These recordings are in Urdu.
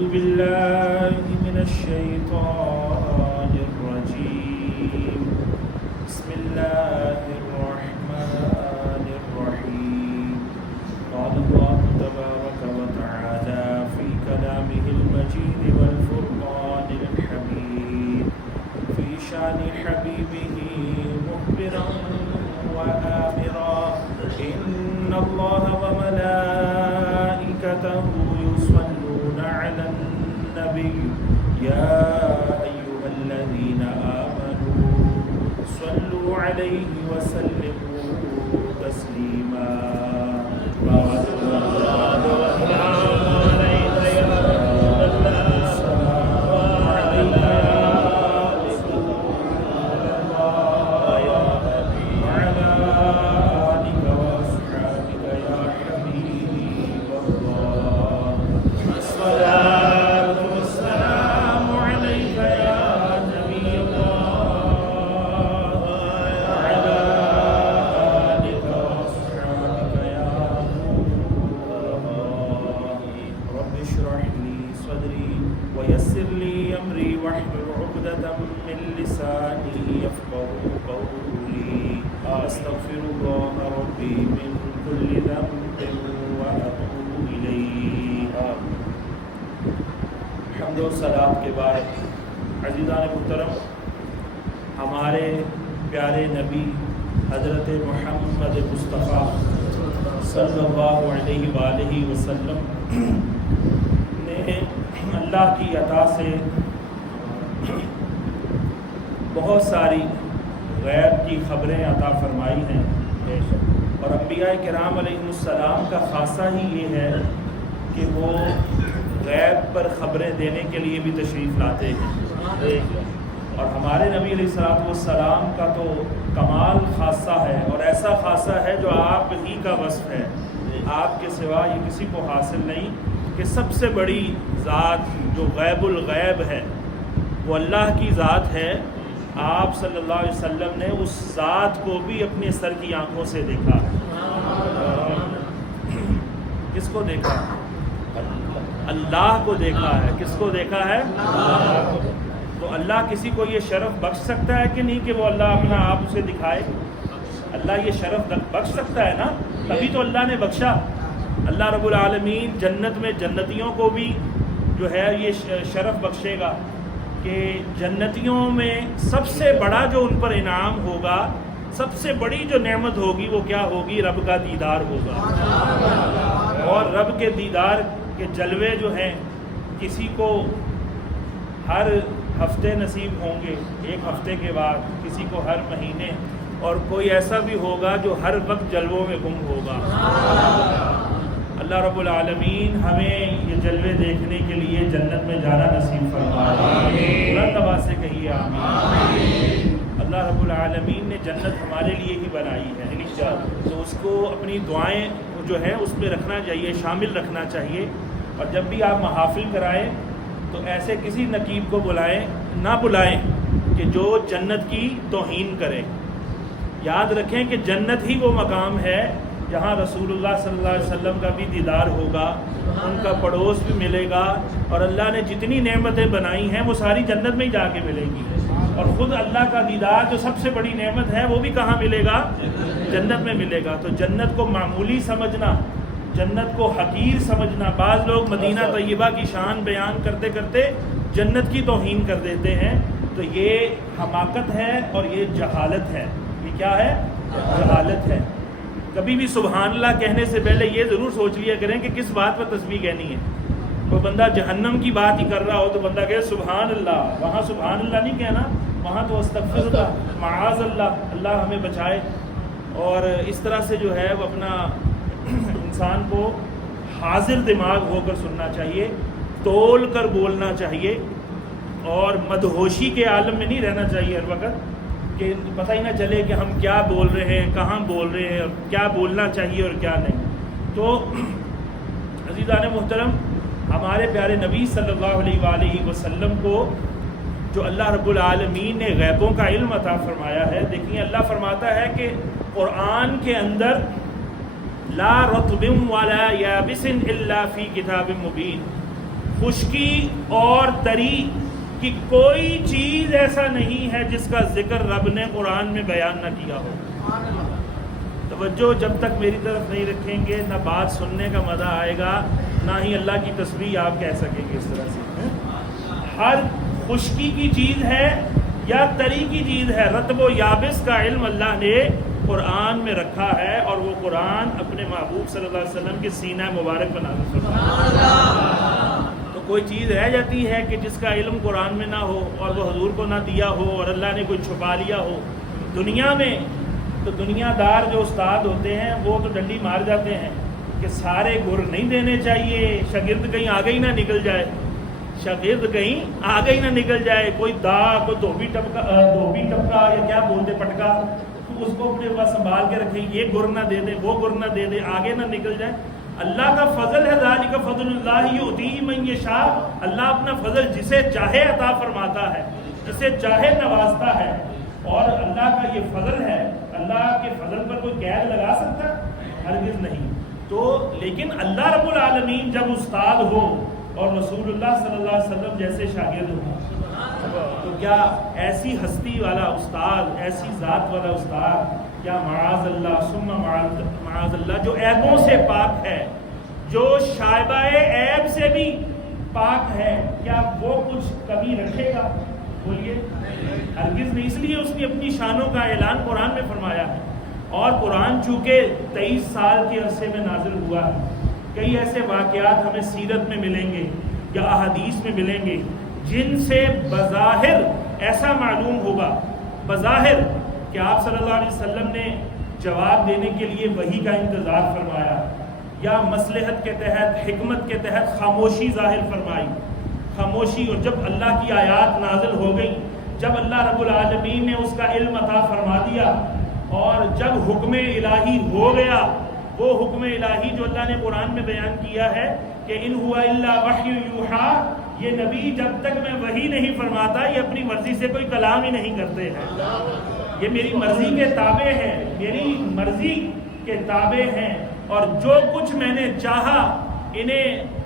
بالله من الشيطان الرجيم بسم الله الرحمن الرحيم قال الله تبارك وتعالى في كلامه المجيد والفرقان الحميد في شان حبيبه مخبرا وآمرا إن الله وملائكته يصلون على النبي يا أيها الذين آمنوا صلوا عليه وسلموا تسليما ويسر لي أمري واحلل عقدة من لساني يفقهوا قولي أستغفر الله ربي من كل ذنب وأتوب إليه. حمد و صلاۃ کے بعد عزیزان محترم، ہمارے پیارے نبی حضرت محمد مصطفیٰ صلی اللہ علیہ وآلہ وسلم نے اللہ کی عطا سے بہت ساری غیب کی خبریں عطا فرمائی ہیں، اور انبیاء کرام علیہ السلام کا خاصہ ہی یہ ہے کہ وہ غیب پر خبریں دینے کے لیے بھی تشریف لاتے ہیں، اور ہمارے نبی علیہ السلام کا تو کمال خاصہ ہے، اور ایسا خاصہ ہے جو آپ ہی کا وصف ہے، آپ کے سوا یہ کسی کو حاصل نہیں کہ سب سے بڑی ذات جو غیب الغیب ہے وہ اللہ کی ذات ہے۔ آپ صلی اللہ علیہ وسلم نے اس ذات کو بھی اپنے سر کی آنکھوں سے دیکھا۔ کس کو دیکھا؟ اللہ کو دیکھا ہے۔ کس کو دیکھا ہے؟ تو اللہ کسی کو یہ شرف بخش سکتا ہے کہ نہیں کہ وہ اللہ اپنا آپ اسے دکھائے؟ اللہ یہ شرف بخش سکتا ہے نا، تبھی تو اللہ نے بخشا۔ اللہ رب العالمین جنت میں جنتیوں کو بھی جو ہے یہ شرف بخشے گا کہ جنتیوں میں سب سے بڑا جو ان پر انعام ہوگا، سب سے بڑی جو نعمت ہوگی وہ کیا ہوگی؟ رب کا دیدار ہوگا۔ اور رب کے دیدار کے جلوے جو ہیں کسی کو ہر ہفتے نصیب ہوں گے، ایک ہفتے کے بعد، کسی کو ہر مہینے، اور کوئی ایسا بھی ہوگا جو ہر وقت جلووں میں گم ہوگا۔ اللہ رب العالمین ہمیں یہ جلوے دیکھنے کے لیے جنت میں جانا نصیب فرمائے۔ بلند آواز سے کہیے آمین۔ اللہ رب العالمین نے جنت ہمارے لیے ہی بنائی ہے، تو اس کو اپنی دعائیں جو ہیں اس میں رکھنا چاہیے، شامل رکھنا چاہیے۔ اور جب بھی آپ محافل کرائیں تو ایسے کسی نقیب کو نہ بلائیں کہ جو جنت کی توہین کرے۔ یاد رکھیں کہ جنت ہی وہ مقام ہے جہاں رسول اللہ صلی اللہ علیہ وسلم کا بھی دیدار ہوگا، ان کا پڑوس بھی ملے گا، اور اللہ نے جتنی نعمتیں بنائی ہیں وہ ساری جنت میں ہی جا کے ملے گی۔ اور خود اللہ کا دیدار جو سب سے بڑی نعمت ہے وہ بھی کہاں ملے گا؟ جنت میں ملے گا۔ تو جنت کو معمولی سمجھنا، جنت کو حقیر سمجھنا، بعض لوگ مدینہ طیبہ کی شان بیان کرتے کرتے جنت کی توہین کر دیتے ہیں، تو یہ حماقت ہے اور یہ جہالت ہے۔ یہ کیا ہے؟ جہالت ہے۔ کبھی بھی سبحان اللہ کہنے سے پہلے یہ ضرور سوچ لیا کریں کہ کس بات پر تسبیح کہنی ہے۔ کوئی بندہ جہنم کی بات ہی کر رہا ہو تو بندہ کہے سبحان اللہ، وہاں سبحان اللہ نہیں کہنا، وہاں تو استغفر اللہ، معاذ اللہ، اللہ ہمیں بچائے۔ اور اس طرح سے جو ہے وہ اپنا انسان کو حاضر دماغ ہو کر سننا چاہیے، تول کر بولنا چاہیے، اور مدہوشی کے عالم میں نہیں رہنا چاہیے ہر وقت کہ پتہ ہی نہ چلے کہ ہم کیا بول رہے ہیں، کہاں بول رہے ہیں، اور کیا بولنا چاہیے اور کیا نہیں۔ تو عزیزان محترم، ہمارے پیارے نبی صلی اللہ علیہ وآلہ وسلم کو جو اللہ رب العالمین نے غیبوں کا علم عطا فرمایا ہے، دیکھیں اللہ فرماتا ہے کہ قرآن کے اندر لا رطب ولا یابس الا فی کتاب مبین، خشکی اور تری کی کوئی چیز ایسا نہیں ہے جس کا ذکر رب نے قرآن میں بیان نہ کیا ہو. توجہ جب تک میری طرف نہیں رکھیں گے نہ بات سننے کا مزہ آئے گا، نہ ہی اللہ کی تسبیح آپ کہہ سکیں گے اس طرح سے. ہر خشکی کی چیز ہے یا تری کی چیز ہے، رطب و یابس کا علم اللہ نے قرآن میں رکھا ہے، اور وہ قرآن اپنے محبوب صلی اللہ علیہ وسلم کے سینہ مبارک پر نازل فرمایا. تو کوئی چیز رہ جاتی ہے کہ جس کا علم قرآن میں نہ ہو اور وہ حضور کو نہ دیا ہو اور اللہ نے کوئی چھپا لیا ہو. دنیا میں تو دنیا دار جو استاد ہوتے ہیں وہ تو ڈنڈی مار جاتے ہیں کہ سارے گر نہیں دینے چاہیے، شاگرد کہیں آگے ہی نہ نکل جائے، شاگرد کہیں آگے ہی نہ نکل جائے. کوئی کوئی دھوبی ٹپکا یا کیا بولتے پٹکا، تو اس کو اپنے پاس سنبھال کے رکھیں، یہ گر نہ دے دیں، وہ گر نہ دے دیں، آگے نہ نکل جائے. اللہ کا فضل ہے، ذالک فضل اللہ یؤتیہ من یشاء. اللہ اپنا فضل جسے چاہے عطا فرماتا ہے، جسے چاہے نوازتا ہے، اور اللہ کا یہ فضل ہے. اللہ کے فضل پر کوئی قید لگا سکتا ہے؟ ہرگز نہیں. تو لیکن اللہ رب العالمین جب استاد ہو اور رسول اللہ صلی اللہ علیہ وسلم جیسے شاگرد ہو، تو کیا ایسی ہستی والا استاد، ایسی ذات والا استاد، کیا معاذ اللہ ثم معاذ اللہ جو عیبوں سے پاک ہے، جو شائبہ عیب سے بھی پاک ہے، کیا وہ کچھ کمی رکھے گا؟ بولیے ہرگز نہیں. اس لیے اس نے اپنی شانوں کا اعلان قرآن میں فرمایا ہے. اور قرآن چونکہ 23 سال کے عرصے میں نازل ہوا ہے، کئی ایسے واقعات ہمیں سیرت میں ملیں گے یا احادیث میں ملیں گے جن سے بظاہر ایسا معلوم ہوگا، بظاہر کہ آپ صلی اللہ علیہ وسلم نے جواب دینے کے لیے وحی کا انتظار فرمایا، یا مصلحت کے تحت، حکمت کے تحت خاموشی ظاہر فرمائی. خاموشی. اور جب اللہ کی آیات نازل ہو گئی، جب اللہ رب العالمین نے اس کا علم عطا فرما دیا، اور جب حکم الہی ہو گیا، وہ حکم الہی جو اللہ نے قرآن میں بیان کیا ہے کہ ان ہوا الا وحی یوحا، یہ نبی جب تک میں وحی نہیں فرماتا یہ اپنی مرضی سے کوئی کلام ہی نہیں کرتے ہیں، یہ میری مرضی کے تابع ہیں، میری مرضی کے تابع ہیں، اور جو کچھ میں نے چاہا انہیں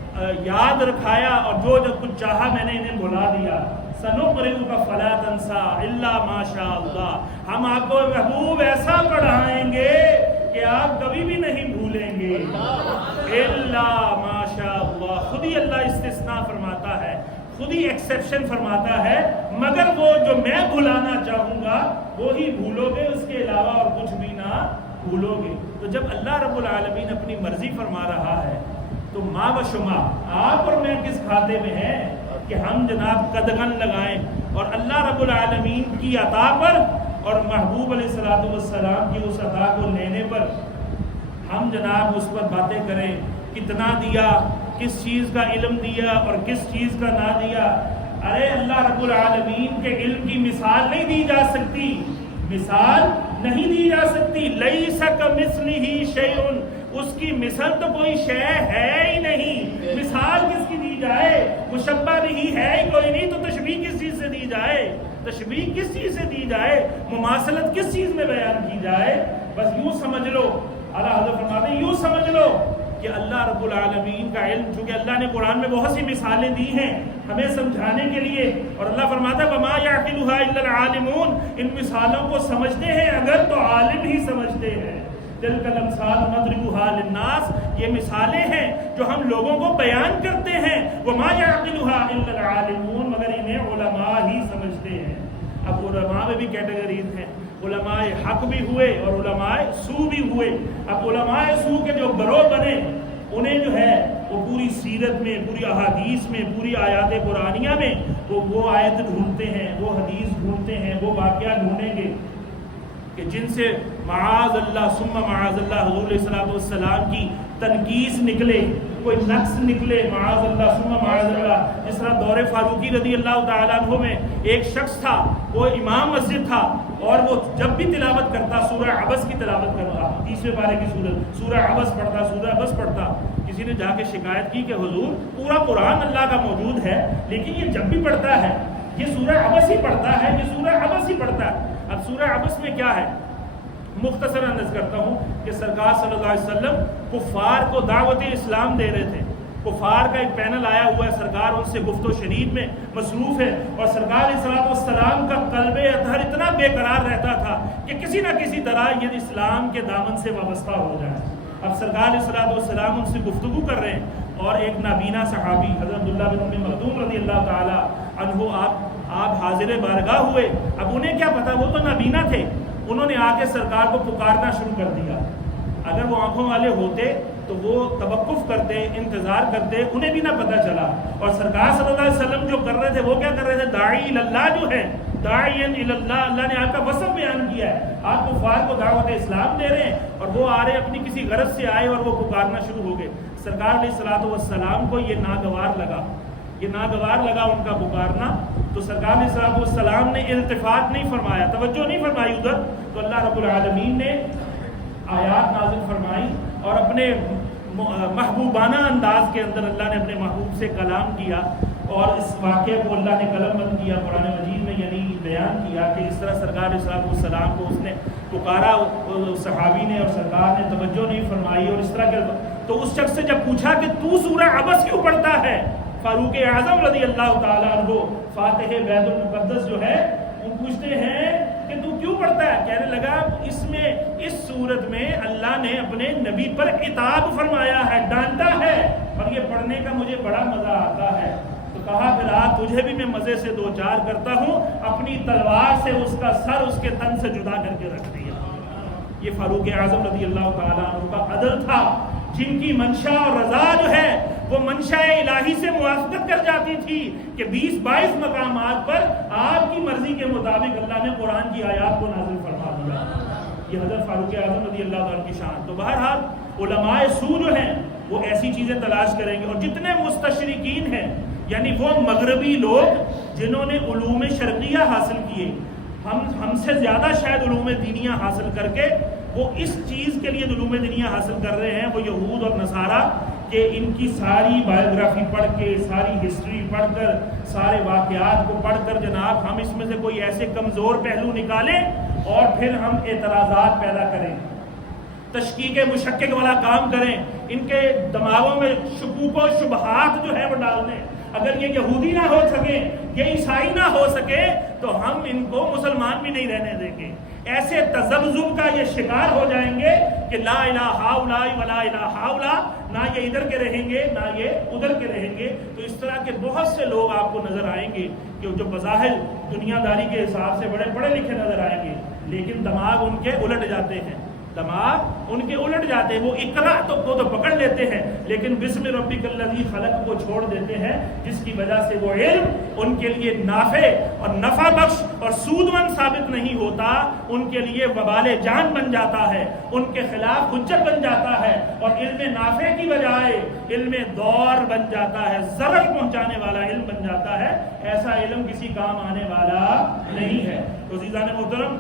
یاد رکھایا، اور جو کچھ چاہا میں نے انہیں بھلا دیا. سنقرئک فلا تنسى الا ما شاء اللہ. ہم آپ کو محبوب ایسا پڑھائیں گے کہ آپ کبھی بھی نہیں بھولیں گے. الا ما شاء اللہ. خود ہی اللہ استثناء فرماتا ہے، خود ہی ایکسیپشن فرماتا ہے، مگر وہ جو میں بھلانا چاہوں گا وہی بھولو گے، اس کے علاوہ اور کچھ بھی نہ بھولو گے. تو جب اللہ رب العالمین اپنی مرضی فرما رہا ہے تو ماں و شما آپ اور میں کس کھاتے میں ہیں کہ ہم جناب قدغن لگائیں اور اللہ رب العالمین کی عطا پر اور محبوب علیہ الصلوۃ والسلام کی اس عطا کو لینے پر ہم جناب اس پر باتیں کریں، کتنا دیا، کس چیز کا علم دیا اور کس چیز کا نہ دیا. ارے اللہ رب العالمین کے علم کی مثال نہیں دی جا سکتی، مثال نہیں دی جا سکتی. لیس کمثلہ شیء، اس کی مثل تو کوئی شے ہے ہی نہیں. مثال کس کی دی جائے؟ مشبہ بھی ہے ہی کوئی نہیں، تو تشبیہ کس چیز سے دی جائے؟ تشبیہ کس چیز سے دی جائے؟ مماثلت کس چیز میں بیان کی جائے؟ بس یوں سمجھ لو، اعلیٰ حضرت فرماتے ہیں یوں سمجھ لو کہ اللہ رب العالمین کا علم، چونکہ اللہ نے قرآن میں بہت سی مثالیں دی ہیں ہمیں سمجھانے کے لیے، اور اللہ فرماتا ہے وَمَا يَعْقِلُهَا إِلَّا الْعَالِمُونَ. ان مثالوں کو سمجھتے ہیں اگر تو عالم ہی سمجھتے ہیں. تِلْكَ الْأَمْثَالُ نَضْرِبُهَا لِلنَّاسِ، یہ مثالیں ہیں جو ہم لوگوں کو بیان کرتے ہیں. وَمَا يَعْقِلُهَا إِلَّا الْعَالِمُونَ، مگر انہیں علماء ہی سمجھتے ہیں. اب علماء میں بھی کیٹیگریز ہیں، علماء حق بھی ہوئے اور علماء سو بھی ہوئے. اب علماء سو کے جو گروہ بنے انہیں جو ہے وہ پوری سیرت میں، پوری احادیث میں، پوری آیات قرآنیہ میں وہ آیت ڈھونڈتے ہیں، وہ حدیث ڈھونڈتے ہیں، وہ واقعہ ڈھونڈیں گے کہ جن سے معاذ اللہ ثم معاذ اللہ حضور علیہ الصلوۃ والسلام کی تنقیص نکلے، کوئی نقص نکلے. معاذ اللہ ثم معاذ اللہ. جس طرح دور فاروقی رضی اللہ تعالیٰ عنہ میں ایک شخص تھا، وہ امام مسجد تھا، اور وہ جب بھی تلاوت کرتا سورہ عبس کی تلاوت کرتا، 30ویں پارے کی سورت سورہ عبس پڑھتا، سورہ عبس پڑھتا. کسی نے جا کے شکایت کی کہ حضور پورا قرآن اللہ کا موجود ہے لیکن یہ جب بھی پڑھتا ہے یہ سورہ عبس ہی پڑھتا ہے، یہ سورہ عبس ہی پڑھتا ہے. اب سورہ عبس میں کیا ہے؟ مختصر انداز کرتا ہوں کہ سرکار صلی اللہ علیہ وسلم کفار کو دعوت اسلام دے رہے تھے. کفار کا ایک پینل آیا ہوا ہے، سرکار ان سے گفت و شنید میں مصروف ہے، اور سرکار علیہ السلام کا قلب اطہر اتنا بے قرار رہتا تھا کہ کسی نہ کسی طرح یہ اسلام کے دامن سے وابستہ ہو جائے۔ اب سرکار علیہ السلام ان سے گفتگو کر رہے ہیں، اور ایک نابینا صحابی حضرت عبداللہ بن ام مکتوم رضی اللہ تعالی عنہ آپ حاضر بارگاہ ہوئے۔ اب انہیں کیا پتا، وہ تو نابینا تھے، انہوں نے آ کے سرکار کو پکارنا شروع کر دیا۔ اگر وہ آنکھوں والے ہوتے تو وہ توقف کرتے، انتظار کرتے، انہیں بھی نہ پتہ چلا۔ اور سرکار صلی اللہ علیہ وسلم جو کر رہے تھے وہ کیا کر رہے تھے، داعی اللہ جو ہے، داعین اللہ، اللہ نے آپ کا وصف بیان کیا ہے، آپ کفار کو دعوت اسلام دے رہے ہیں، اور وہ آ رہے اپنی کسی غرض سے آئے اور وہ پکارنا شروع ہو گئے۔ سرکار علیہ السلام کو یہ ناگوار لگا ان کا پکارنا، تو سرکار علیہ السلام نے التفات نہیں فرمایا، توجہ نہیں فرمائی ادھر، تو اللہ رب العالمین نے آیات نازل فرمائی، اور اپنے محبوبانہ انداز کے اندر اللہ نے اپنے محبوب سے کلام کیا، اور اس واقعے کو اللہ نے قلم بند کیا قرآن مجید میں، یعنی بیان کیا کہ اس طرح سرکار علیہ السلام کو اس نے پکارا صحابی نے، اور سرکار نے توجہ نہیں فرمائی، اور اس طرح کے تو اس شخص سے جب پوچھا کہ تو سورہ عبس کیوں پڑھتا ہے، فاروق اعظم رضی اللہ تعالیٰ عنہ فاتح بیت المقدس جو ہے، وہ پوچھتے ہیں کہ تو کیوں پڑھتا ہے؟ کہنے لگا اس صورت میں اللہ نے اپنے نبی پر عتاب فرمایا ہے، ڈانٹا ہے، اور یہ پڑھنے کا مجھے بڑا مزہ آتا ہے۔ تو کہا پھر آج تجھے بھی میں مزے سے دو چار کرتا ہوں، اپنی تلوار سے اس کا سر اس کے تن سے جدا کر کے رکھ دیا۔ یہ فاروق اعظم رضی اللہ تعالیٰ عنہ کا عدل تھا، جن کی منشا اور رضا جو ہے وہ منشا الہی سے موافقت کر جاتی تھی کہ 20-22 مقامات پر آپ کی مرضی کے مطابق اللہ نے قرآن کی آیات کو نازل فرما دیا۔ یہ حضرت فاروق اعظم رضی اللہ عنہ کی شان۔ تو بہرحال علماء سو جو ہیں وہ ایسی چیزیں تلاش کریں گے، اور جتنے مستشرقین ہیں، یعنی وہ مغربی لوگ جنہوں نے علوم شرقیہ حاصل کیے، ہم سے زیادہ شاید علوم دینیہ حاصل کر کے وہ اس چیز کے لیے علوم دینیہ حاصل کر رہے ہیں، وہ یہود اور نصارہ، کہ ان کی ساری بایوگرافی پڑھ کے، ساری ہسٹری پڑھ کر، سارے واقعات کو پڑھ کر جناب ہم اس میں سے کوئی ایسے کمزور پہلو نکالیں اور پھر ہم اعتراضات پیدا کریں، تشکیک مشکک والا کام کریں، ان کے دماغوں میں شکوک و شبہات جو ہے وہ ڈال دیں۔ اگر یہ یہودی نہ ہو سکے، یہ عیسائی نہ ہو سکے، تو ہم ان کو مسلمان بھی نہیں رہنے دیں گے۔ ایسے تذبذب کا یہ شکار ہو جائیں گے کہ لا الہ ہؤلاء ولا الہ ہؤلاء، نہ یہ ادھر کے رہیں گے نہ یہ ادھر کے رہیں گے۔ تو اس طرح کے بہت سے لوگ آپ کو نظر آئیں گے کہ جو بظاہر دنیا داری کے حساب سے بڑے پڑھے لکھے نظر آئیں گے، لیکن دماغ ان کے الٹ جاتے ہیں، وہ اقرا تو پکڑ لیتے ہیں، لیکن بسم ربک الذی خلق کو چھوڑ دیتے ہیں، جس کی وجہ سے وہ علم ان کے لیے نافع اور نفع بخش اور سود مند ثابت نہیں ہوتا، ان کے لیے وبال جان بن جاتا ہے، ان کے خلاف حجت بن جاتا ہے، اور علم نافع کی بجائے علم دور بن جاتا ہے، ضرر پہنچانے والا علم بن جاتا ہے۔ ایسا علم کسی کام آنے والا نہیں ہے۔ تو عزیزان محترم،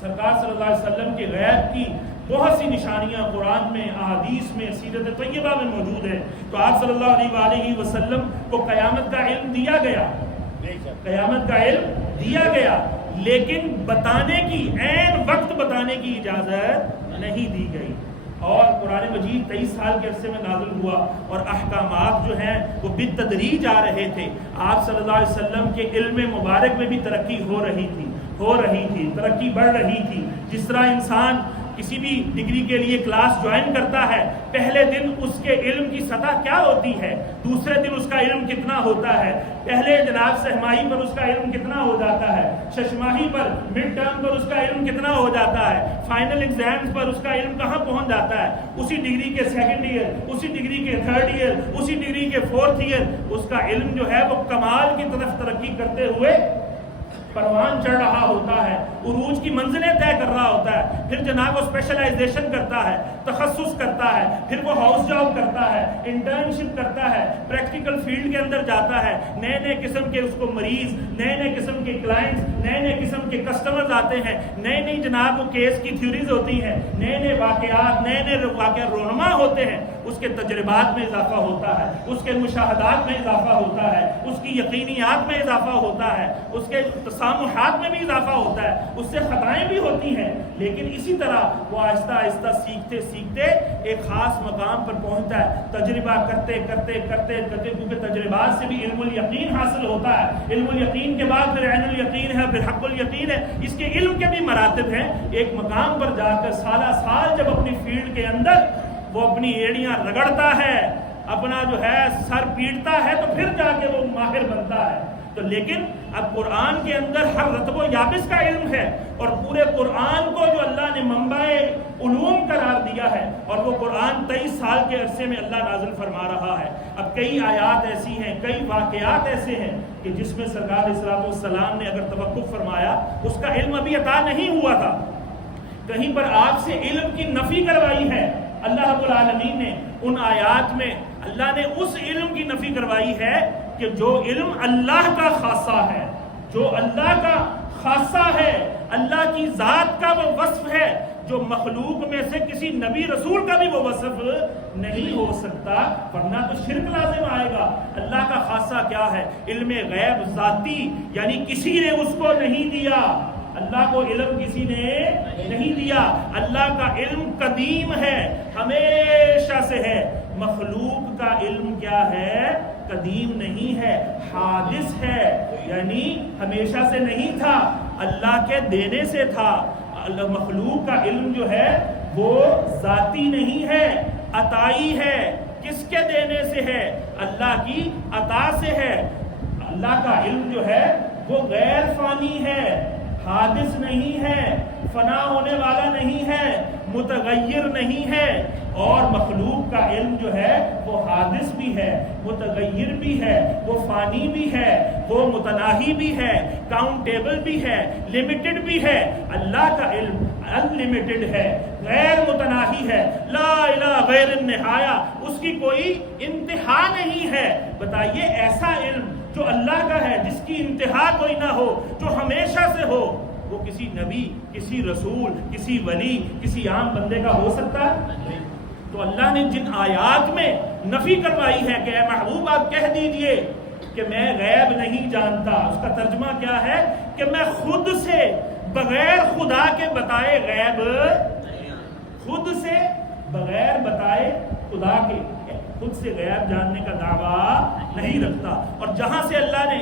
سرکار صلی اللہ علیہ وسلم کے غیب کی بہت سی نشانیاں قرآن میں، احادیث میں، سیرت طیبہ میں موجود ہیں۔ تو آپ صلی اللہ علیہ وسلم کو قیامت کا علم دیا گیا، لیکن بتانے کی، عین وقت بتانے کی اجازت نہیں دی گئی۔ اور قرآن مجید 23 سال کے عرصے میں نازل ہوا، اور احکامات جو ہیں وہ بالتدریج آ رہے تھے۔ آپ صلی اللہ علیہ وسلم کے علم مبارک میں بھی ترقی ہو رہی تھی، ترقی بڑھ رہی تھی۔ جس طرح انسان کسی بھی ڈگری کے لیے کلاس جوائن کرتا ہے، پہلے دن اس کے علم کی سطح کیا ہوتی ہے، دوسرے دن اس کا علم کتنا ہوتا ہے، پہلے جناب سہماہی پر اس کا علم کتنا ہو جاتا ہے، ششماہی پر، مڈ ٹرم پر اس کا علم کتنا ہو جاتا ہے، فائنل ایگزامز پر اس کا علم کہاں پہنچ جاتا ہے، اسی ڈگری کے سیکنڈ ایئر، اسی ڈگری کے تھرڈ ایئر، اسی ڈگری کے فورتھ ایئر، اس کا علم جو ہے وہ کمال کی طرف ترقی کرتے ہوئے پروان چڑھ رہا ہوتا ہے، عروج کی منزلیں طے کر رہا ہوتا ہے۔ پھر جناب وہ اسپیشلائزیشن کرتا ہے، تخصص کرتا ہے، پھر وہ ہاؤس جاب کرتا ہے، انٹرنشپ کرتا ہے، پریکٹیکل فیلڈ کے اندر جاتا ہے، نئے قسم کے اس کو مریض، نئے قسم کے کلائنٹس، نئے نئے قسم کے کسٹمرز آتے ہیں، نئی نئی جناب وہ کیس کی تھیوریز ہوتی ہیں، نئے نئے واقعات، نئے نئے واقعہ رونما ہوتے ہیں، اس کے تجربات میں اضافہ ہوتا ہے، اس کے مشاہدات میں اضافہ ہوتا ہے، اس کی یقینیات میں اضافہ ہوتا ہے، اس کے تسامحات میں بھی اضافہ ہوتا ہے، اس سے خطائیں بھی ہوتی ہیں، لیکن اسی طرح وہ آہستہ آہستہ سیکھتے سیکھتے ایک خاص مقام پر پہنچتا ہے، تجربہ کرتے کرتے کرتے کرتے، کیونکہ تجربات سے بھی علم الیقین حاصل ہوتا ہے، علم الیقین کے بعد پھر عین الیقین ہے، پھر حق الیقین ہے، اس کے علم کے بھی مراتب ہیں۔ ایک مقام پر جا کر سالہ سال جب اپنی فیلڈ کے اندر وہ اپنی ایڑیاں رگڑتا ہے، اپنا جو ہے سر پیٹتا ہے، تو پھر جا کے وہ ماہر بنتا ہے۔ تو لیکن اب قرآن کے اندر ہر رطب و یابس کا علم ہے، اور پورے قرآن کو جو اللہ نے منبع علوم قرار دیا ہے، اور وہ قرآن 23 سال کے عرصے میں اللہ نازل فرما رہا ہے۔ اب کئی آیات ایسی ہیں، کئی واقعات ایسے ہیں کہ جس میں سرکار صلی السلام نے اگر توقف فرمایا، اس کا علم ابھی عطا نہیں ہوا تھا، کہیں پر آپ سے علم کی نفی کروائی ہے اللہ رب العالمین نے، ان آیات میں اللہ نے اس علم کی نفی کروائی ہے کہ جو علم اللہ کا خاصہ ہے، جو اللہ کا خاصہ ہے، اللہ کی ذات کا وہ وصف ہے جو مخلوق میں سے کسی نبی رسول کا بھی وہ وصف نہیں ہو سکتا، ورنہ تو شرک لازم آئے گا۔ اللہ کا خاصہ کیا ہے؟ علم غیب ذاتی، یعنی کسی نے اس کو نہیں دیا، اللہ کو علم کسی نے نہیں دیا۔ اللہ کا علم قدیم ہے، ہمیشہ سے ہے۔ مخلوق کا علم کیا ہے؟ قدیم نہیں ہے، حادث ہے، یعنی ہمیشہ سے نہیں تھا، اللہ کے دینے سے تھا۔ مخلوق کا علم جو ہے وہ ذاتی نہیں ہے، عطائی ہے۔ کس کے دینے سے ہے؟ اللہ کی عطا سے ہے۔ اللہ کا علم جو ہے وہ غیر فانی ہے، حادث نہیں ہے، فنا ہونے والا نہیں ہے، متغیر نہیں ہے۔ اور مخلوق کا علم جو ہے وہ حادث بھی ہے، متغیر بھی ہے، وہ فانی بھی ہے، وہ متناہی بھی ہے، کاؤنٹیبل بھی ہے، لمیٹڈ بھی ہے۔ اللہ کا علم انلمیٹڈ ہے، غیر متناہی ہے، لا الہ غیر النہایہ، اس کی کوئی انتہا نہیں ہے۔ بتائیے ایسا علم جو اللہ کا ہے، جس کی انتہا کوئی نہ ہو، جو ہمیشہ سے ہو، وہ کسی نبی، کسی رسول، کسی ولی، کسی عام بندے کا ہو سکتا ہے؟ تو اللہ نے جن آیات میں نفی کروائی ہے کہ اے محبوب آپ کہہ دیجئے کہ میں غیب نہیں جانتا، اس کا ترجمہ کیا ہے؟ کہ میں خود سے بغیر خدا کے بتائے غیب، خود سے بغیر بتائے خدا کے خود سے غیب جاننے کا دعویٰ نہیں رکھتا۔ اور جہاں سے اللہ نے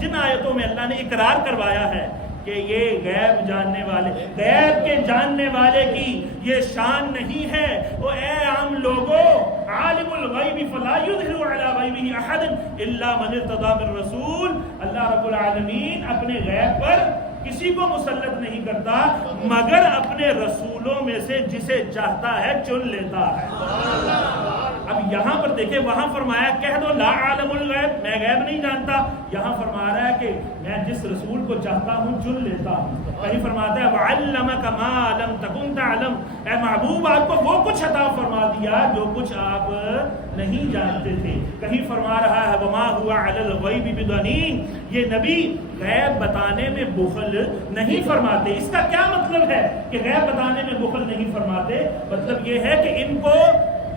جن آیتوں میں اللہ نے اقرار کروایا ہے کہ یہ غیب جاننے والے، غیب کے جاننے والے کی یہ شان نہیں ہے، وہ اے عام لوگوں، عالم الغیب فلا یظہر علی غیبہ احد الا من ارتضی من رسول، اللہ رب العالمین اپنے غیب پر کسی کو مسلط نہیں کرتا مگر اپنے رسولوں میں سے جسے چاہتا ہے چن لیتا ہے۔ اب یہاں پر دیکھیں، وہاں فرمایا کہہ دو لا عالم الغیب، میں غیب نہیں جانتا، یہاں فرما رہا ہے کہ میں جس رسول کو چاہتا ہوں چن لیتا ہوں۔ کہیں فرماتا ہے وَعَلَّمَكَ مَا لَمْ تَكُنْ تَعْلَمْ، اے محبوب آپ کو وہ کچھ عطا فرما دیا جو کچھ آپ نہیں جانتے تھے۔ کہیں فرما رہا ہے وَمَا هُوَ عَلَى الْغَيْبِ بِضَنِينٍ، یہ نبی غیب بتانے میں بخل نہیں فرماتے۔ اس کا کیا مطلب ہے کہ غیب بتانے میں بخل نہیں فرماتے؟ مطلب یہ ہے کہ ان کو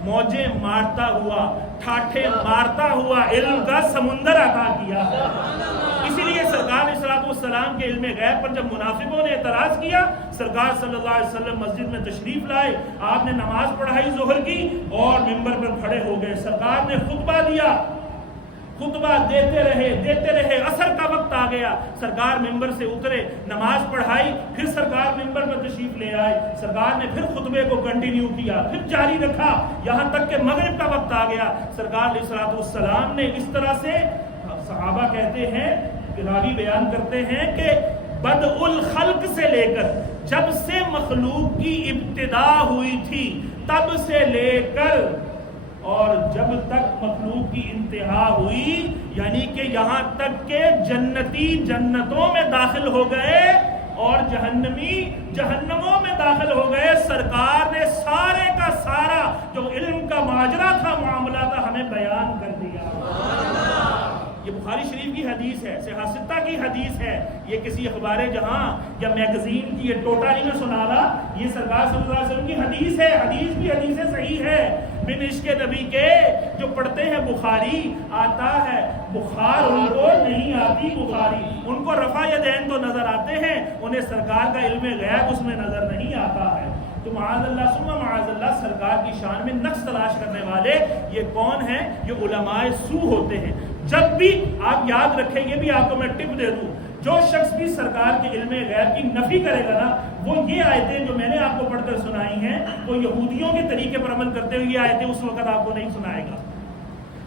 موجیں مارتا ہوا، ٹھاٹھے مارتا ہوا علم کا سمندر عطا کیا ہے۔ اسی لیے سرکار صلی اللہ علیہ وسلم کے علم غیب پر جب منافقوں نے اعتراض کیا، سرکار صلی اللہ علیہ وسلم مسجد میں تشریف لائے، آپ نے نماز پڑھائی ظہر کی اور ممبر پر کھڑے ہو گئے، سرکار نے خطبہ دیا، خطبہ دیتے رہے، عصر کا وقت آ گیا، سرکار ممبر سے اترے، نماز پڑھائی، پھر سرکار ممبر پر تشریف لے آئے، سرکار نے پھر خطبے کو کنٹینیو کیا، پھر جاری رکھا، یہاں تک کہ مغرب کا وقت آ گیا۔ سرکار علیہ الصلوۃ والسلام نے اس طرح سے، صحابہ کہتے ہیں، راوی بیان کرتے ہیں کہ بدء الخلق سے لے کر جب سے مخلوق کی ابتدا ہوئی تھی تب سے لے کر اور جب تک مخلوق کی انتہا ہوئی، یعنی کہ یہاں تک کہ جنتی جنتوں میں داخل ہو گئے اور جہنمی جہنموں میں داخل ہو گئے، سرکار نے سارے کا سارا جو علم کا ماجرا تھا، معاملہ تھا، ہمیں بیان کر دیا۔ یہ بخاری شریف کی حدیث ہے، صحیح ستہ کی حدیث ہے، یہ کسی اخبار جہاں یا میگزین کی یہ ٹوٹا نہیں میں سنا رہا، یہ سرکار صلی اللہ علیہ وسلم کی حدیث ہے، حدیث بھی حدیث صحیح ہے۔ بن عشق نبی کے جو پڑھتے ہیں بخاری آتا ہے بخار، ان کو نہیں آتی بخاری، ان کو رفع یدین تو نظر آتے ہیں، انہیں سرکار کا علم غیب اس میں نظر نہیں آتا ہے۔ تو معاذ اللہ ثم معاذ اللہ سرکار کی شان میں نقص تلاش کرنے والے یہ کون ہیں؟ یہ علماء سو ہوتے ہیں۔ جب بھی آپ یاد رکھیں، یہ بھی آپ کو میں ٹپ دے دوں، جو شخص بھی سرکار کے علم غیب کی نفی کرے گا نا، وہ یہ آیتیں جو میں نے آپ کو پڑھ کر سنائی ہیں، وہ یہودیوں کے طریقے پر عمل کرتے ہوئے یہ آیتیں اس وقت آپ کو نہیں سنائے گا۔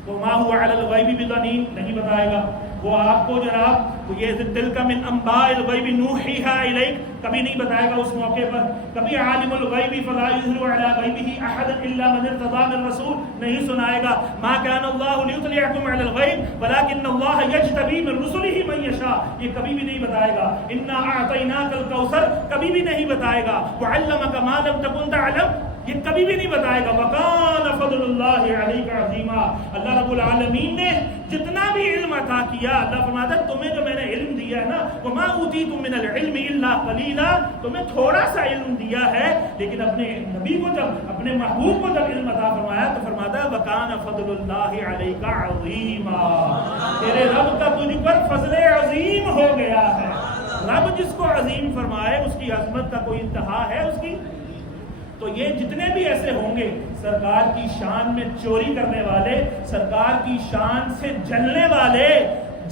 وما هو على الغیب بضنین نہیں بتائے گا، وہ آپ کو جناب یہ تلک من انباء الغیب نوحیھا الیک کبھی نہیں بتائے گا اس موقع پر، کبھی عالم الغیب فلا یظہر علی غیبہ احد الا من ارتضی من رسول نہیں سنائے گا، ما کان اللہ لیطلعکم علی الغیب ولکن اللہ یجتبی من رسلہ من یشاء یہ کبھی بھی نہیں بتائے گا، انا اعطیناک الکوثر کبھی بھی نہیں بتائے گا، وعلمک ما لم تکن تعلم یہ کبھی بھی نہیں بتائے گا، وَكَانَ فَضْلُ اللَّهِ عَلَيْكَ عَظِيمًا اللہ رب العالمین نے جتنا بھی علم عطا کیا، اللہ فرماتا ہے تمہیں جو میں نے علم دیا ہے نا، وَمَا أُوتِيتُم مِّنَ الْعِلْمِ إِلَّا قَلِيلًا تمہیں تھوڑا سا علم دیا ہے، لیکن اپنے نبی کو جب اپنے محبوب کو جب علم عطا فرمایا تو فرماتا ہے وَكَانَ فَضْلُ اللَّهِ عَلَيْكَ عَظِيمًا تیرے رب کا تجھ پر فضل عظیم ہو گیا ہے۔ رب جس کو عظیم فرمائے اس کی عظمت کا کوئی انتہا ہے اس کی؟ تو یہ جتنے بھی ایسے ہوں گے سرکار کی شان میں چوری کرنے والے، سرکار کی شان سے جلنے والے،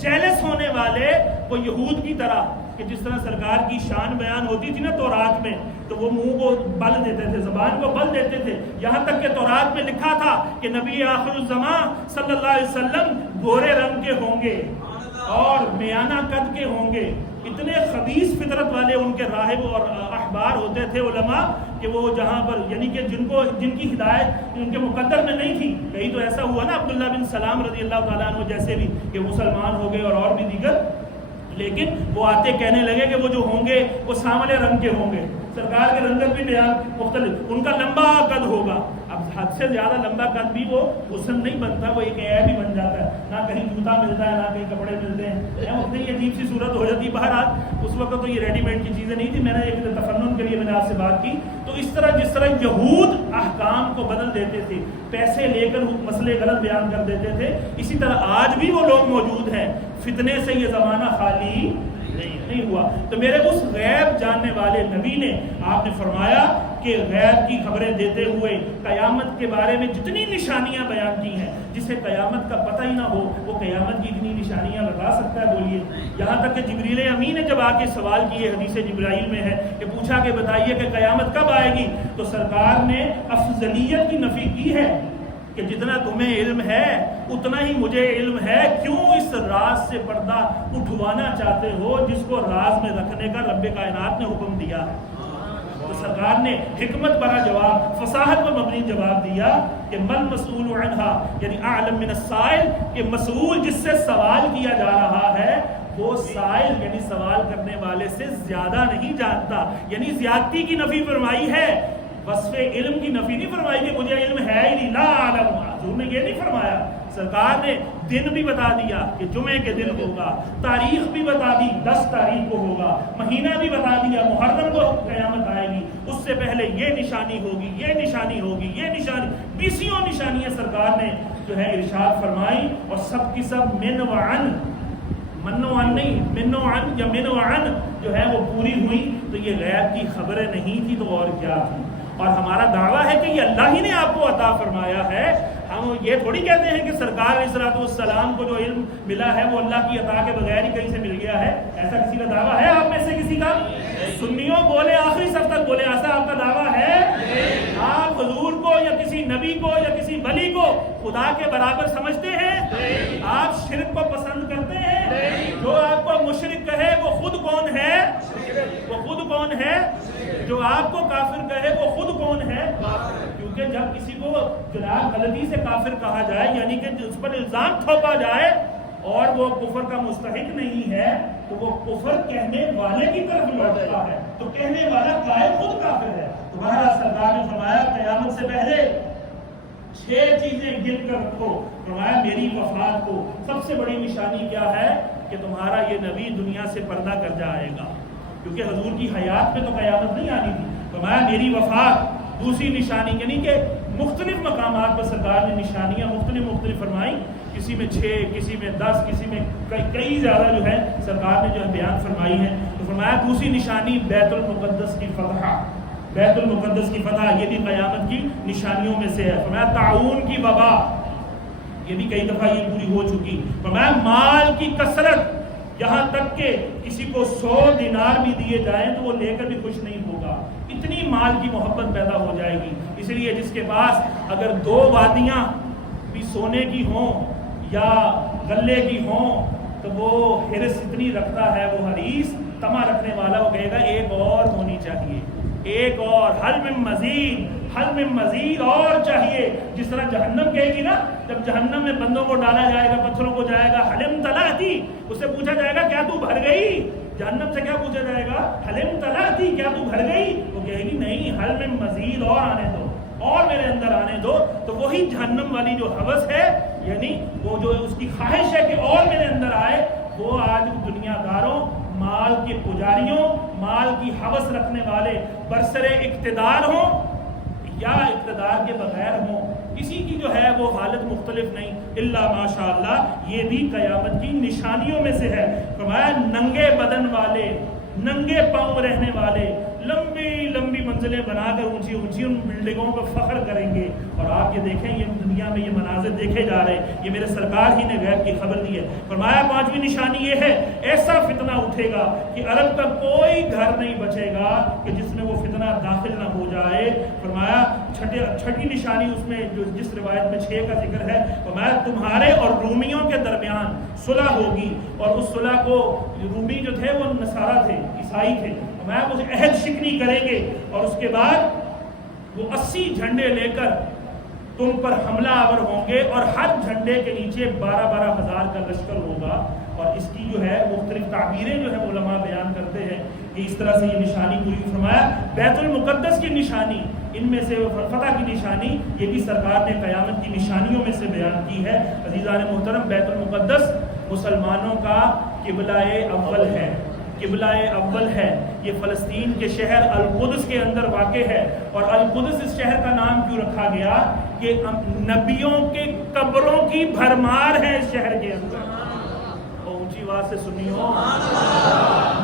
جیلس ہونے والے، وہ یہود کی طرح کہ جس طرح سرکار کی شان بیان ہوتی تھی نا تورات میں، تو وہ منہ کو بل دیتے تھے، زبان کو بل دیتے تھے، یہاں تک کہ تورات میں لکھا تھا کہ نبی آخر الزمان صلی اللہ علیہ وسلم گورے رنگ کے ہوں گے اور میانہ قد کے ہوں گے۔ اتنے خبیث فطرت والے ان کے راہب اور احبار ہوتے تھے علماء کہ وہ جہاں پر یعنی کہ جن کی ہدایت ان کے مقدر میں نہیں تھی، کہیں تو ایسا ہوا نا عبداللہ بن سلام رضی اللہ تعالیٰ عنہ جیسے بھی کہ مسلمان ہو گئے اور بھی دیگر، لیکن وہ آتے کہنے لگے کہ وہ جو ہوں گے وہ سانولے رنگ کے ہوں گے، سرکار کے رنگت بھی بیان مختلف، ان کا لمبا قد ہوگا۔ اب حد سے زیادہ لمبا قد بھی وہ حسن نہیں بنتا، وہ ایک عیب ہی بن جاتا ہے، نہ کہیں جوتا ملتا ہے نہ کہیں کپڑے ملتے ہیں، اتنی عجیب سی صورت ہو جاتی ہے۔ بہرحال اس وقت تو یہ ریڈی میڈ کی چیزیں نہیں تھی، میں نے ایک تفنن کے لیے میں نے آپ سے بات کی۔ تو اس طرح جس طرح یہود احکام کو بدل دیتے تھے، پیسے لے کر مسئلے غلط بیان کر دیتے تھے، اسی طرح آج بھی وہ لوگ موجود ہیں، فتنے سے یہ زمانہ خالی نہیں ہوا۔ تو میرے اس غیب جاننے والے نبی نے آپ نے فرمایا کہ غیب کی خبریں دیتے ہوئے قیامت کے بارے میں جتنی نشانیاں بیان کی ہیں، جسے قیامت کا پتہ ہی نہ ہو وہ قیامت کی اتنی نشانیاں بتا سکتا ہے؟ بولیے۔ یہاں تک کہ جبریل امین نے جب آ کے سوال کیے، حدیث جبرائیل میں ہے کہ پوچھا کہ بتائیے کہ قیامت کب آئے گی، تو سرکار نے افضلیت کی نفی کی ہے کہ جتنا تمہیں علم ہے اتنا ہی مجھے علم ہے، کیوں اس راز سے پردہ اٹھوانا چاہتے ہو جس کو راز میں رکھنے کا رب کائنات نے حکم دیا ہے؟ تو سرکار نے حکمت بھرا جواب، فصاحت پر مبنی جواب دیا کہ من مسئول عنہا یعنی اعلم من السائل، کہ مسئول جس سے سوال کیا جا رہا ہے وہ سائل یعنی سوال کرنے والے سے زیادہ نہیں جانتا، یعنی زیادتی کی نفی فرمائی ہے، وصف علم کی نفی نہیں فرمائی کہ مجھے علم ہے ہی نہیں، لا علم، حضور نے یہ نہیں فرمایا۔ سرکار نے دن بھی بتا دیا کہ جمعے کے دن ہوگا، تاریخ بھی بتا دی 10 تاریخ کو ہوگا، مہینہ بھی بتا دیا محرم کو قیامت آئے گی، اس سے پہلے یہ نشانی ہوگی، یہ نشانی ہوگی، یہ نشانی، 20 نشانیاں سرکار نے جو ہے ارشاد فرمائی، اور سب کی سب من و عن، من و عن نہیں، من و عن یا من و عن جو ہے وہ پوری ہوئی۔ تو یہ غیب کی خبریں نہیں تھی تو اور کیا تھی؟ اور ہمارا دعویٰ ہے کہ یہ اللہ ہی نے آپ کو عطا فرمایا ہے، ہم یہ تھوڑی کہتے ہیں کہ سرکار علیہ السلام کو جو علم ملا ہے وہ اللہ کی عطا کے بغیر ہی کہیں سے مل گیا ہے، ایسا کسی کا دعویٰ ہے آپ میں سے کسی کا؟ سنیوں بولے آخری سب تک بولے، ایسا آپ کا دعویٰ ہے؟ آپ حضور کو یا کسی نبی کو یا کسی ولی کو خدا کے برابر سمجھتے ہیں؟ آپ شرک کو پسند کرتے ہیں؟ جو آپ کو مشرک کہے وہ خود کون ہے؟ وہ خود کون ہے؟ جو آپ کو کافر کہے وہ خود کون ہے؟ کیونکہ جب کسی کو جناب غلطی سے کافر کہا جائے یعنی کہ اس پر الزام تھوپا جائے اور وہ کفر کا مستحق نہیں ہے تو وہ کفر کہنے والے کی طرف لوٹتا ہے، تو کہنے والا قائل خود کافر ہے۔ تمہارا سرکار نے فرمایا قیامت سے پہلے 6 چیزیں گن کر رکھو، فرمایا میری وفات کو سب سے بڑی نشانی کیا ہے کہ تمہارا یہ نبی دنیا سے پردہ کر جائے گا، کیونکہ حضور کی حیات میں تو قیامت نہیں آنی تھی۔ فرمایا میری وفات دوسری نشانی، یعنی کہ مختلف مقامات پر سرکار نے نشانیاں مختلف فرمائی، کسی میں 6، کسی میں 10، کسی میں کئی زیادہ جو ہے سرکار نے جو ہے بیان فرمائی ہے۔ تو فرمایا دوسری نشانی بیت المقدس کی فتح، بیت المقدس کی فتح یہ بھی قیامت کی نشانیوں میں سے ہے۔ فرمایا تعاون کی وبا، یہ بھی کئی دفعہ یہ پوری ہو چکی۔ فرمایا مال کی کثرت، یہاں تک کہ کسی کو 100 دینار بھی دیے جائیں تو وہ لے کر بھی خوش نہیں ہوگا، اتنی مال کی محبت پیدا ہو جائے گی۔ اس لیے جس کے پاس اگر 2 وادیاں بھی سونے کی ہوں یا غلے کی ہوں تو وہ حرص اتنی رکھتا ہے، وہ حریص طمع رکھنے والا، وہ کہے گا ایک اور ہونی چاہیے، ایک اور، حل من مزید، حل من مزید، اور چاہیے۔ جس طرح جہنم کہے گی نا، جب جہنم میں بندوں کو ڈالا جائے گا، پتھروں کو جائے گا، حلم تلاتی، اس سے پوچھا جائے گا کیا تو بھر گئی؟ جہنم سے کیا پوچھا جائے گا؟ حلم تلاتی، کیا تو بھر گئی؟ وہ کہے گی نہیں، حل من مزید، اور آنے دو، اور میرے اندر آنے دو۔ تو وہی جہنم والی جو ہوس ہے، یعنی وہ جو اس کی خواہش ہے کہ اور میرے اندر آئے، وہ آج دنیا داروں، مال کے پجاریوں، مال کی ہوس رکھنے والے، برسر اقتدار ہوں یا اقتدار کے بغیر ہوں، کسی کی جو ہے وہ حالت مختلف نہیں، الا ماشاءاللہ۔ یہ بھی قیامت کی نشانیوں میں سے ہے۔ فرمایا ننگے بدن والے، ننگے پاؤں رہنے والے، لمبی لمبی منزلیں بنا کر اونچی اونچی ان بلڈنگوں پر فخر کریں گے۔ اور آپ یہ دیکھیں، یہ دنیا میں یہ مناظر دیکھے جا رہے ہیں، یہ میرے سرکار ہی نے غیب کی خبر دی ہے۔ فرمایا 5ویں نشانی یہ ہے، ایسا فتنہ اٹھے گا کہ عرب کا کوئی گھر نہیں بچے گا کہ جس میں وہ فتنہ داخل نہ ہو جائے۔ فرمایا چھٹی نشانی اس میں جس روایت میں 6 کا ذکر ہے، فرمایا تمہارے اور رومیوں کے درمیان صلح ہوگی، اور اس صلح کو رومی جو تھے وہ نصارہ تھے، عیسائی تھے، فرمایا وہ عہد شکنی کریں گے، اور اس کے بعد وہ 80 جھنڈے لے کر تم پر حملہ آور ہوں گے، اور ہر جھنڈے کے نیچے 12 ہزار کا لشکر ہوگا۔ اور اس کی جو ہے مختلف تعبیریں جو ہے علماء بیان کرتے ہیں کہ اس طرح سے یہ نشانی پوری۔ فرمایا بیت المقدس کی نشانی، ان میں سے فتح کی نشانی، یہ بھی سرکار نے قیامت کی نشانیوں میں سے بیان کی ہے۔ عزیزان محترم، بیت المقدس مسلمانوں کا قبلہ اول ہے، قبلہ اول ہے۔ یہ فلسطین کے شہر القدس کے اندر واقع ہے، اور القدس اس شہر کا نام کیوں رکھا گیا کہ نبیوں کے قبروں کی بھرمار ہے اس شہر کے اندر۔ اونچی آواز سے سنیو،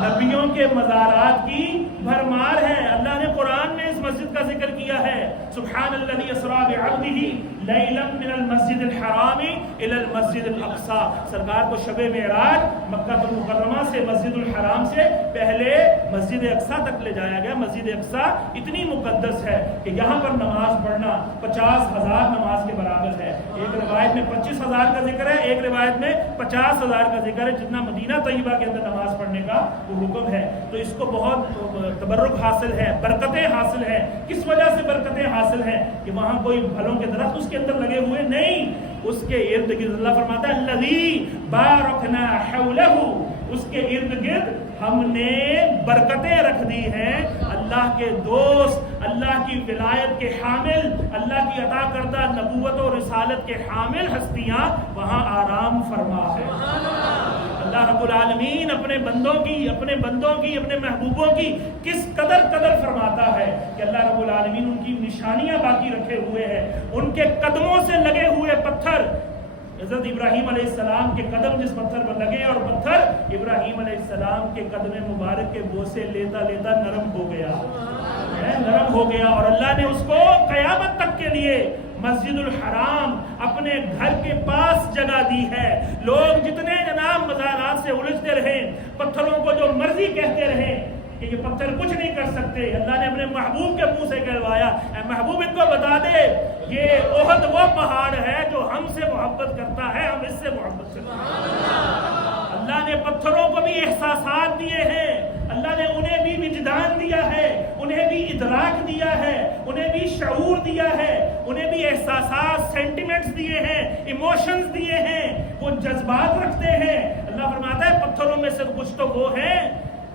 نبیوں کے مزارات کی بھرمار ہے۔ اللہ نے قرآن میں اس مسجد کا ذکر کیا ہے، سبحان الذی اسریٰ بعبدہ لیلا من المسجد الحرام الی المسجد الاقصی۔ سرکار کو شب معراج مکہ المکرمہ سے مسجد الحرام سے پہلے مسجد اقصی تک لے جایا گیا۔ مسجد اقصی اتنی مقدس ہے کہ یہاں پر نماز پڑھنا 50,000 نماز کے برابر ہے۔ ایک روایت میں 25,000 کا ذکر ہے، ایک روایت میں 50,000 کا ذکر ہے، جتنا مدینہ طیبہ کے اندر نماز پڑھنے کا وہ حکم ہے۔ تو اس کو بہت تبرک حاصل ہے، برکتیں حاصل ہیں۔ کس وجہ سے برکتیں حاصل ہیں؟ کہ وہاں کوئی پھلوں کے درخت اس کے اندر لگے ہوئے نہیں، اس کے ارد گرد اللہ فرماتا ہے الذی بارکنا حولہ، اس کے ارد گرد ہم نے برکتیں رکھ دی ہیں۔ اللہ کے دوست، اللہ کی ولایت کے حامل، اللہ کی عطا کردہ نبوت و رسالت کے حامل ہستیاں وہاں آرام فرما ہے۔ اللہ رب العالمین اپنے بندوں کی، اپنے محبوبوں کی کس قدر فرماتا ہے کہ اللہ رب العالمین ان کی نشانیاں باقی رکھے ہوئے ہیں۔ ان کے قدموں سے لگے ہوئے پتھر، حضرت ابراہیم علیہ السلام کے قدم جس پتھر پر لگے، اور پتھر ابراہیم علیہ السلام کے قدم مبارک کے بوسے لیتا لیتا نرم ہو گیا، اور اللہ نے اس کو قیامت تک کے لیے مسجد الحرام اپنے گھر کے پاس جگہ دی ہے۔ لوگ جتنے جناب مزارات سے الجھتے رہیں، پتھروں کو جو مرضی کہتے رہیں کہ یہ پتھر کچھ نہیں کر سکتے، اللہ نے اپنے محبوب کے منہ سے کہلوایا، اے محبوب ان کو بتا دے یہ احد وہ پہاڑ ہے جو ہم سے محبت کرتا ہے، ہم اس سے محبت کرتے ہیں۔ اللہ نے پتھروں کو بھی احساسات دیے ہیں، اللہ نے انہیں بھی وجدان دیا ہے، انہیں بھی ادراک دیا ہے، انہیں بھی شعور دیا ہے، انہیں بھی احساسات، سینٹیمنٹس دیے ہیں، ایموشنز دیے ہیں، وہ جذبات رکھتے ہیں۔ اللہ فرماتا ہے پتھروں میں سے کچھ تو وہ ہیں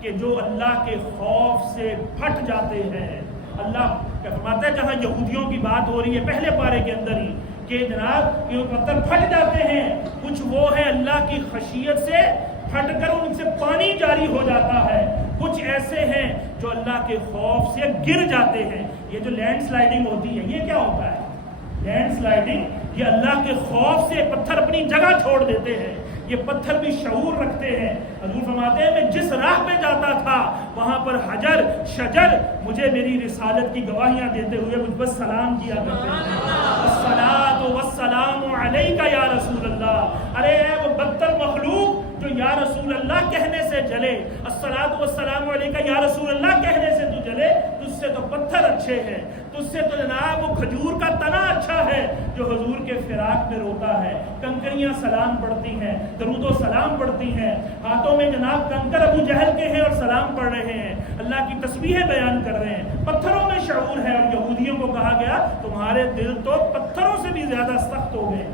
کہ جو اللہ کے خوف سے پھٹ جاتے ہیں۔ اللہ کیا فرماتا ہے، جہاں یہودیوں کی بات ہو رہی ہے پہلے پارے کے اندر ہی کہ جناب یہ پتھر پھٹ جاتے ہیں، کچھ وہ ہے اللہ کی خشیت سے پھٹ کر ان سے پانی جاری ہو جاتا ہے، کچھ ایسے ہیں جو اللہ کے خوف سے گر جاتے ہیں۔ یہ جو لینڈ سلائیڈنگ ہوتی ہے یہ کیا ہوتا ہے؟ لینڈ سلائیڈنگ یہ اللہ کے خوف سے پتھر اپنی جگہ چھوڑ دیتے ہیں۔ یہ پتھر بھی شعور رکھتے ہیں۔ حضور فرماتے ہیں میں جس راہ پہ جاتا تھا وہاں پر حجر شجر مجھے میری رسالت کی گواہیاں دیتے ہوئے مجھ پر سلام کیا کرتے ہیں، الصلاۃ والسلام علیک یا رسول اللہ۔ ارے اے وہ بدتر مخلوق جو یا رسول اللہ کہنے سے جلے، الصلاۃ والسلام علیک یا رسول اللہ کہنے سے تو جلے، تجھ سے تو پتھر اچھے ہیں، تجھ سے تو جناب وہ کھجور کا تنا اچھا ہے جو حضور کے فراق میں روتا ہے۔ کنکریاں سلام پڑھتی ہیں، درود و سلام پڑھتی ہیں، ہاتھوں میں جناب کنکر ابو جہل کے ہیں اور سلام پڑھ رہے ہیں، اللہ کی تسبیحیں بیان کر رہے ہیں، پتھروں میں شعور ہے۔ اور یہودیوں کو کہا گیا تمہارے دل تو پتھروں سے بھی زیادہ سخت ہو گئے۔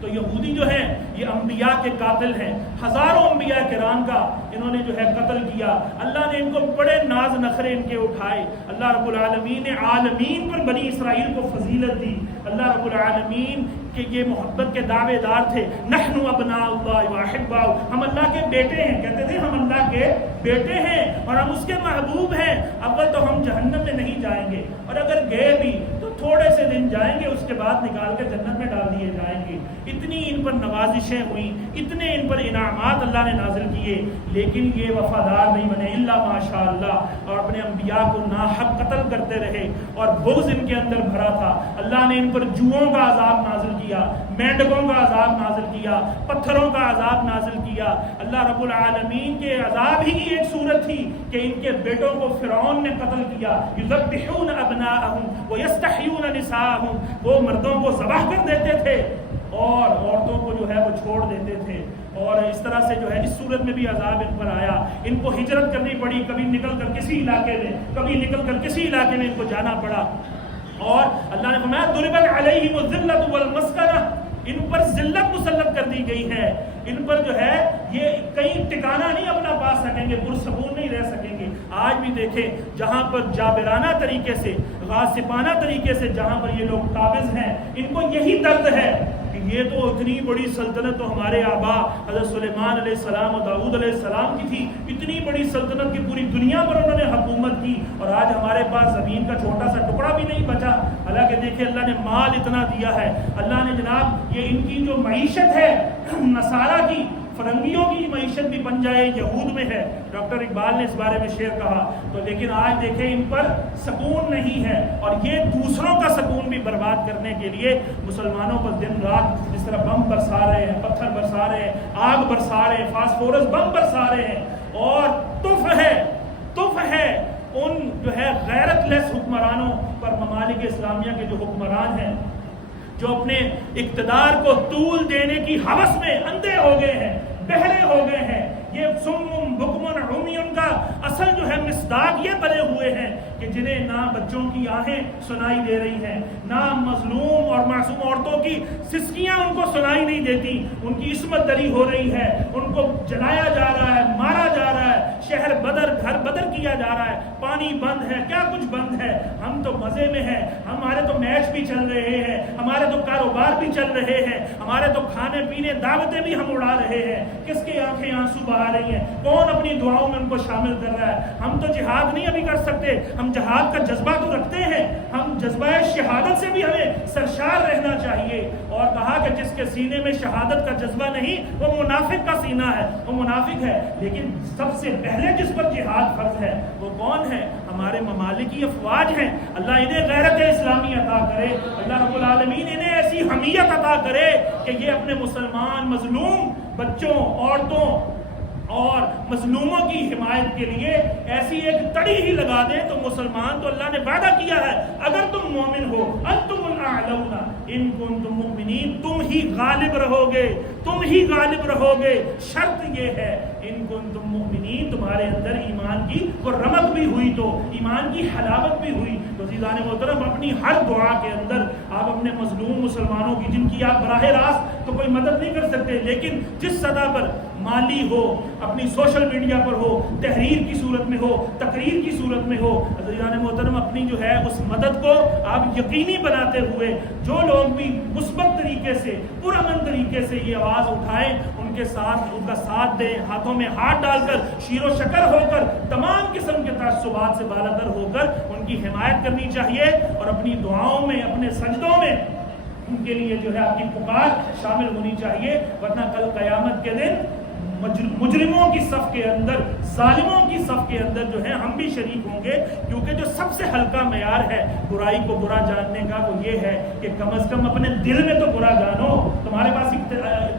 تو یہودی جو ہیں یہ انبیاء کے قاتل ہیں، ہزاروں انبیاء کرام کا انہوں نے جو ہے قتل کیا۔ اللہ نے ان کو بڑے ناز نخرے ان کے اٹھائے۔ اللہ رب العالمین نے عالمین پر بنی اسرائیل کو فضیلت دی۔ اللہ رب العالمین کہ یہ محبت کے دعوے دار تھے، نحن ابناء اللہ واحباؤ، ہم اللہ کے بیٹے ہیں، کہتے تھے ہم اللہ کے بیٹے ہیں اور ہم اس کے محبوب ہیں۔ اول تو ہم جہنم میں نہیں جائیں گے، اور اگر گئے بھی تو تھوڑے سے دن جائیں گے، اس کے بعد نکال کے جنت میں ڈال دیے جائیں گے۔ اتنی ان پر نوازشیں ہوئیں، اتنے ان پر انعامات اللہ نے نازل کیے، لیکن یہ وفادار نہیں بنے الا ماشاء اللہ، اور اپنے انبیاء کو ناحق قتل کرتے رہے اور بغض ان کے اندر بھرا تھا۔ اللہ نے ان پر جوؤں کا عذاب نازل کیا، مینڈکوں کا عذاب نازل کیا، پتھروں کا عذاب نازل کیا۔ اللہ رب العالمین کے عذاب ہی کی ایک صورت تھی کہ ان کے بیٹوں کو فرعون نے قتل کیا، یذبحون ابناءہم ویستحیون نساءہم، وہ مردوں کو ذبح کر دیتے تھے اور عورتوں کو جو ہے وہ چھوڑ دیتے تھے۔ اور اس طرح سے جو ہے اس صورت میں بھی عذاب ان پر آیا، ان کو ہجرت کرنی پڑی، کبھی نکل کر کسی علاقے میں، کبھی نکل کر کسی علاقے میں ان کو جانا پڑا۔ اور اللہ نے فرمایا ضربت علیہم الذلۃ والمسکنہ، ان پر ذلت مسلط کر دی گئی ہے، ان پر جو ہے یہ کہیں ٹھکانہ نہیں اپنا پا سکیں گے، پرسکون نہیں رہ سکیں گے۔ آج بھی دیکھیں جہاں پر جابرانہ طریقے سے، غاصبانہ طریقے سے جہاں پر یہ لوگ قابض ہیں، ان کو یہی درد ہے کہ یہ تو اتنی بڑی سلطنت تو ہمارے آبا حضرت سلیمان علیہ السلام اور داؤد علیہ السلام کی تھی، اتنی بڑی سلطنت کی پوری دنیا پر انہوں نے حکومت کی، اور آج ہمارے پاس زمین کا چھوٹا سا ٹکڑا بھی نہیں بچا۔ حالانکہ دیکھیں اللہ نے مال اتنا دیا ہے، اللہ نے جناب یہ ان کی جو معیشت ہے نصارہ کی، فرنگیوں کی معیشت بھی بن جائے یہود میں ہے۔ ڈاکٹر اقبال نے اس بارے میں شعر کہا تو، لیکن آج دیکھیں ان پر سکون نہیں ہے، اور یہ دوسروں کا سکون بھی برباد کرنے کے لیے مسلمانوں پر دن رات جس طرح بم برسا رہے ہیں، پتھر برسا رہے ہیں، آگ برسا رہے ہیں، فاسفورس بم برسا رہے ہیں۔ اور تف ہے ان جو ہے غیرت لیس حکمرانوں پر، ممالک اسلامیہ کے جو حکمران ہیں جو اپنے اقتدار کو طول دینے کی ہوس میں اندھے ہو گئے ہیں، بہرے ہو گئے ہیں۔ یہ سم بکم عمی کا اصل جو ہے مصداق یہ بنے ہوئے ہیں کہ جنہیں نہ بچوں کی آہیں سنائی دے رہی ہیں، نہ مظلوم اور معصوم عورتوں کی سسکیاں ان کو سنائی نہیں دیتی، ان کی عصمت دری ہو رہی ہے، ان کو جلایا جا رہا ہے، مارا جا رہا ہے، شہر بدر گھر بدر کیا جا رہا ہے، پانی بند ہے، کیا کچھ بند ہے۔ ہم تو مزے میں ہیں، ہمارے تو میچ بھی چل رہے ہیں، ہمارے تو کاروبار بھی چل رہے ہیں، ہمارے تو کھانے پینے دعوتیں بھی ہم اڑا رہے ہیں۔ کس کی آنکھیں آنسو بہا رہی ہیں؟ کون اپنی دعاؤں میں ان کو شامل کر رہا ہے؟ ہم تو جہاد نہیں ابھی کر سکتے، ہم جہاد کا جذبہ تو رکھتے ہیں، ہم جذبہ شہادت سے بھی ہمیں سرشار رہنا چاہیے۔ اور کہا کہ جس کے سینے میں شہادت کا جذبہ نہیں وہ منافق کا سینہ ہے، وہ منافق ہے۔ لیکن سب سے پہلے جس پر جہاد فرض ہے وہ کون ہے؟ ہمارے ممالکی افواج ہیں۔ اللہ انہیں غیرت اسلامی عطا کرے، اللہ رب العالمین انہیں ایسی حمیت عطا کرے کہ یہ اپنے مسلمان مظلوم بچوں، عورتوں اور مظلوموں کی حمایت کے لیے ایسی ایک تڑی ہی لگا دیں تو مسلمان تو اللہ نے وعدہ کیا ہے اگر تم مومن ہو انتم الاعلون ان کنتم مؤمنین، تم ہی غالب رہو گے، تم ہی غالب رہو گے۔ شرط یہ ہے ان کنتم مؤمنین، تمہارے اندر ایمان کی وہ رمق بھی ہوئی تو، ایمان کی حلاوت بھی ہوئی تو۔ عزیزان محترم، اپنی ہر دعا کے اندر آپ اپنے مظلوم مسلمانوں کی، جن کی آپ براہ راست تو کوئی مدد نہیں کر سکتے، لیکن جس سطح پر مالی ہو، اپنی سوشل میڈیا پر ہو، تحریر کی صورت میں ہو، تقریر کی صورت میں ہو، عزیزان محترم اپنی جو ہے اس مدد کو آپ یقینی بناتے ہوئے جو لوگ بھی مثبت طریقے سے پرامن طریقے سے یہ آواز اٹھائیں ان کے ساتھ ان کا ساتھ دیں، ہاتھوں میں ہاتھ ڈال کر شیر و شکر ہو کر تمام قسم کے تعصبات سے بالاتر ہو کر ان کی حمایت کرنی چاہیے اور اپنی دعاؤں میں اپنے سجدوں میں ان کے لیے جو ہے آپ کی پکار شامل ہونی چاہیے، ورنہ کل قیامت کے دن مجرموں کی صف کے اندر، ظالموں کی صف کے اندر جو ہے ہم بھی شریک ہوں گے، کیونکہ جو سب سے ہلکا معیار ہے برائی کو برا جاننے کا وہ یہ ہے کہ کم از کم اپنے دل میں تو برا جانو۔ تمہارے پاس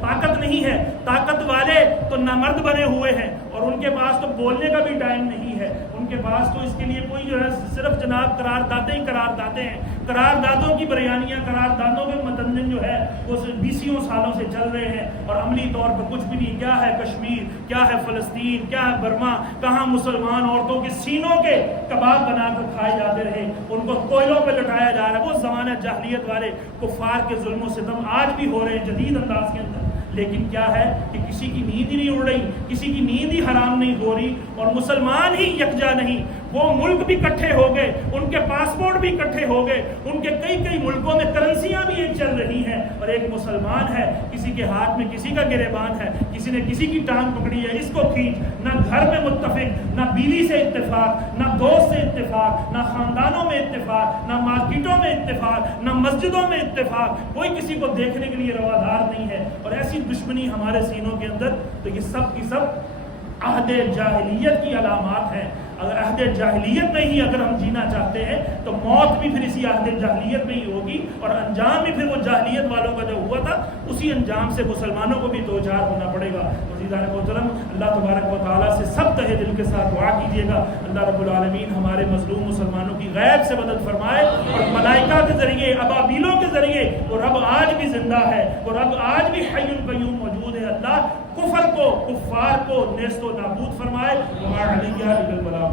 طاقت نہیں ہے، طاقت والے تو نامرد بنے ہوئے ہیں اور ان کے پاس تو بولنے کا بھی ٹائم نہیں ہے، ان کے پاس تو اس کے لیے کوئی جو ہے صرف جناب قراردادیں ہی قراردادیں ہیں، قراردادوں کی بیانیاں، قراردادوں کے متن جو ہے وہ 20 سالوں سے چل رہے ہیں اور عملی طور پر کچھ بھی نہیں۔ کیا ہے کشمیر، کیا ہے فلسطین، کیا ہے برما، کہاں مسلمان عورتوں کے سینوں کے کباب بنا کر کھائے جاتے رہے، ان کو کوئلوں پہ لٹایا جا رہا ہے۔ وہ زمانہ جاہلیت والے کفار کے ظلم و ستم آج بھی ہو رہے ہیں جدید انداز کے اندر، لیکن کیا ہے کہ کسی کی نیند ہی نہیں اڑ رہی، کسی کی نیند ہی حرام نہیں ہو رہی، اور مسلمان ہی یکجا نہیں، وہ ملک بھی اکٹھے ہو گئے، ان کے پاسپورٹ بھی اکٹھے ہو گئے، ان کے کئی ملکوں میں کرنسیاں بھی ایک چل رہی ہیں، اور ایک مسلمان ہے، کسی کے ہاتھ میں کسی کا گریبان ہے، کسی نے کسی کی ٹانگ پکڑی ہے، اس کو کھینچ۔ نہ گھر میں متفق، نہ بیوی سے اتفاق، نہ دوست سے اتفاق، نہ خاندانوں میں اتفاق، نہ مارکیٹوں میں اتفاق، نہ مسجدوں میں اتفاق، کوئی کسی کو دیکھنے کے لیے روادار نہیں ہے، اور ایسی دشمنی ہمارے سینوں کے اندر، تو یہ سب کی سب عہد جاہلیت کی علامات ہیں۔ اگر عہد جاہلیت میں ہی اگر ہم جینا چاہتے ہیں تو موت بھی پھر اسی عہد جاہلیت میں ہی ہوگی، اور انجام بھی پھر وہ جاہلیت والوں کا جو ہوا تھا اسی انجام سے مسلمانوں کو بھی دوچار ہونا پڑے گا۔ عزیزان محترم، اللہ تبارک و تعالیٰ سے سب تہ دل کے ساتھ دعا کیجیے گا، اللہ رب العالمین ہمارے مظلوم مسلمانوں کی غیب سے مدد فرمائے، اور ملائکہ کے ذریعے، ابابیلوں کے ذریعے وہ رب آج بھی زندہ ہے، وہ رب آج بھی حی القیوم موجود ہے۔ اللہ کفر کو، کفار کو نیست و نابود فرمائے۔ وما علیہ الا البلاغ۔